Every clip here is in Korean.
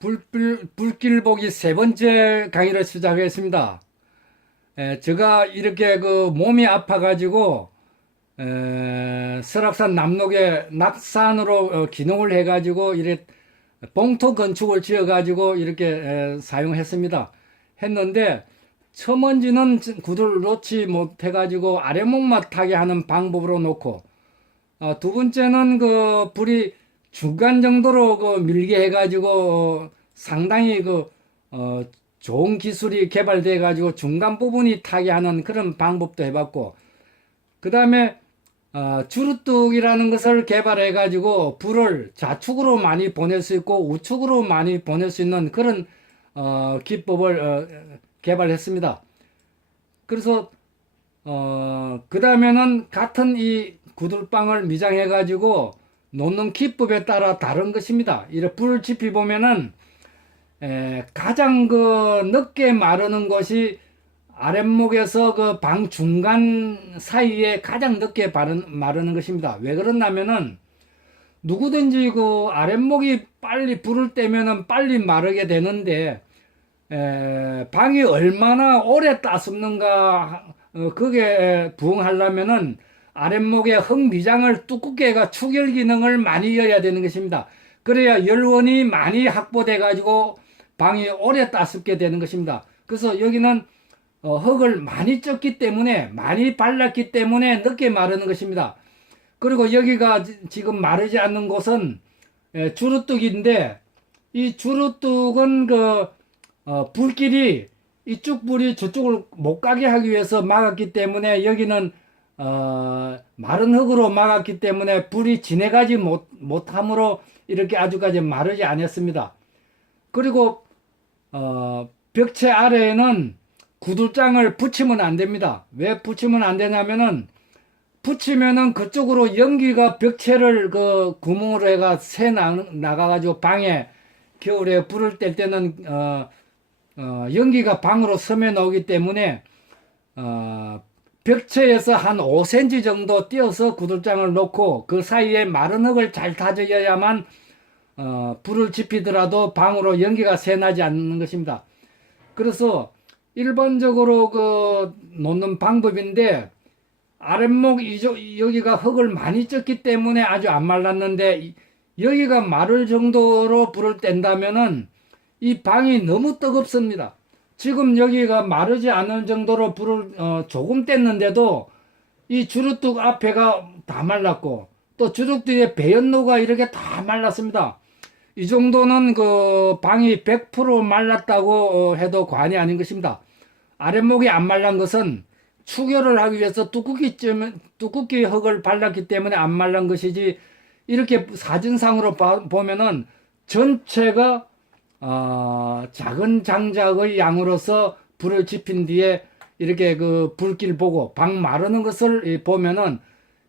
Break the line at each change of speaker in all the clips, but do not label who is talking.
불, 불길 보기 세 번째 강의를 시작하겠습니다. 에, 제가 이렇게 그 몸이 아파가지고, 에, 설악산 남록에 낙산으로 어, 기능을 해가지고, 이렇게 봉토 건축을 지어가지고 이렇게 에, 사용했습니다. 했는데, 처먼지는 구두를 놓지 못해가지고 아래목만 타게 하는 방법으로 놓고, 어, 두 번째는 그 불이 중간 정도로 그 밀게 해가지고 어, 상당히 그 어, 좋은 기술이 개발돼 가지고 중간 부분이 타게 하는 그런 방법도 해봤고 그 다음에 어, 주루뚝이라는 것을 개발해 가지고 불을 좌측으로 많이 보낼 수 있고 우측으로 많이 보낼 수 있는 그런 어, 기법을 어, 개발했습니다. 그래서 어, 그 다음에는 같은 이 구들방을 미장해 가지고 놓는 기법에 따라 다른 것입니다. 이렇게 불을 지피 보면은 에, 가장 그 늦게 마르는 것이 아랫목에서 그 방 중간 사이에 가장 늦게 바른, 마르는 것입니다. 왜 그러냐면은 누구든지 그 아랫목이 빨리 불을 떼면은 빨리 마르게 되는데 에, 방이 얼마나 오래 따숩는가 어, 그게 부응하려면은 아랫목에 흙미장을 두껍게 해가 추결 기능을 많이 여야 되는 것입니다. 그래야 열원이 많이 확보돼 가지고 방이 오래 따숩게 되는 것입니다. 그래서 여기는 어, 흙을 많이 쪘기 때문에 많이 발랐기 때문에 늦게 마르는 것입니다. 그리고 여기가 지- 지금 마르지 않는 곳은 에, 주루뚝인데 이 주루뚝은 그 어, 불길이 이쪽 불이 저쪽을 못 가게 하기 위해서 막았기 때문에 여기는 어, 마른 흙으로 막았기 때문에 불이 지내가지 못, 못함으로 이렇게 아주까지 마르지 않았습니다. 그리고 어, 벽체 아래에는 구들장을 붙이면 안 됩니다. 왜 붙이면 안 되냐면은 붙이면은 그쪽으로 연기가 벽체를 그 구멍으로 해가 새 나, 나가가지고 방에 겨울에 불을 뗄 때는 어, 어, 연기가 방으로 섬에 나오기 때문에 어, 벽체에서 한 5cm 정도 띄어서 구들장을 놓고 그 사이에 마른 흙을 잘 다져야만 어, 불을 지피더라도 방으로 연기가 새나지 않는 것입니다. 그래서 일반적으로 그 놓는 방법인데 아랫목 이쪽 여기가 흙을 많이 쪘기 때문에 아주 안 말랐는데 이- 여기가 마를 정도로 불을 뗀다면은 이 방이 너무 뜨겁습니다. 지금 여기가 마르지 않을 정도로 불을 어, 조금 뗐는데도 이 주루뚝 앞에가 다 말랐고 또 주룩 뒤에 배연로가 이렇게 다 말랐습니다. 이 정도는 그 방이 100% 말랐다고 어, 해도 과언이 아닌 것입니다. 아랫목이 안 말란 것은 추결을 하기 위해서 두껍기 쯤 두껍게 흙을 발랐기 때문에 안 말란 것이지 이렇게 사진상으로 봐- 보면은 전체가 어, 작은 장작의 양으로서 불을 지핀 뒤에 이렇게 그 불길 보고 방 마르는 것을 이 보면은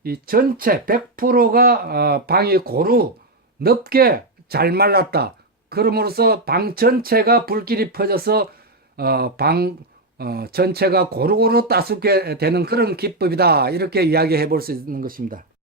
이 전체 100%가 어, 방이 고루 넓게 잘 말랐다. 그럼으로써 방 전체가 불길이 퍼져서 어, 방 어, 전체가 고루고루 따숩게 되는 그런 기법이다. 이렇게 이야기해 볼 수 있는 것입니다.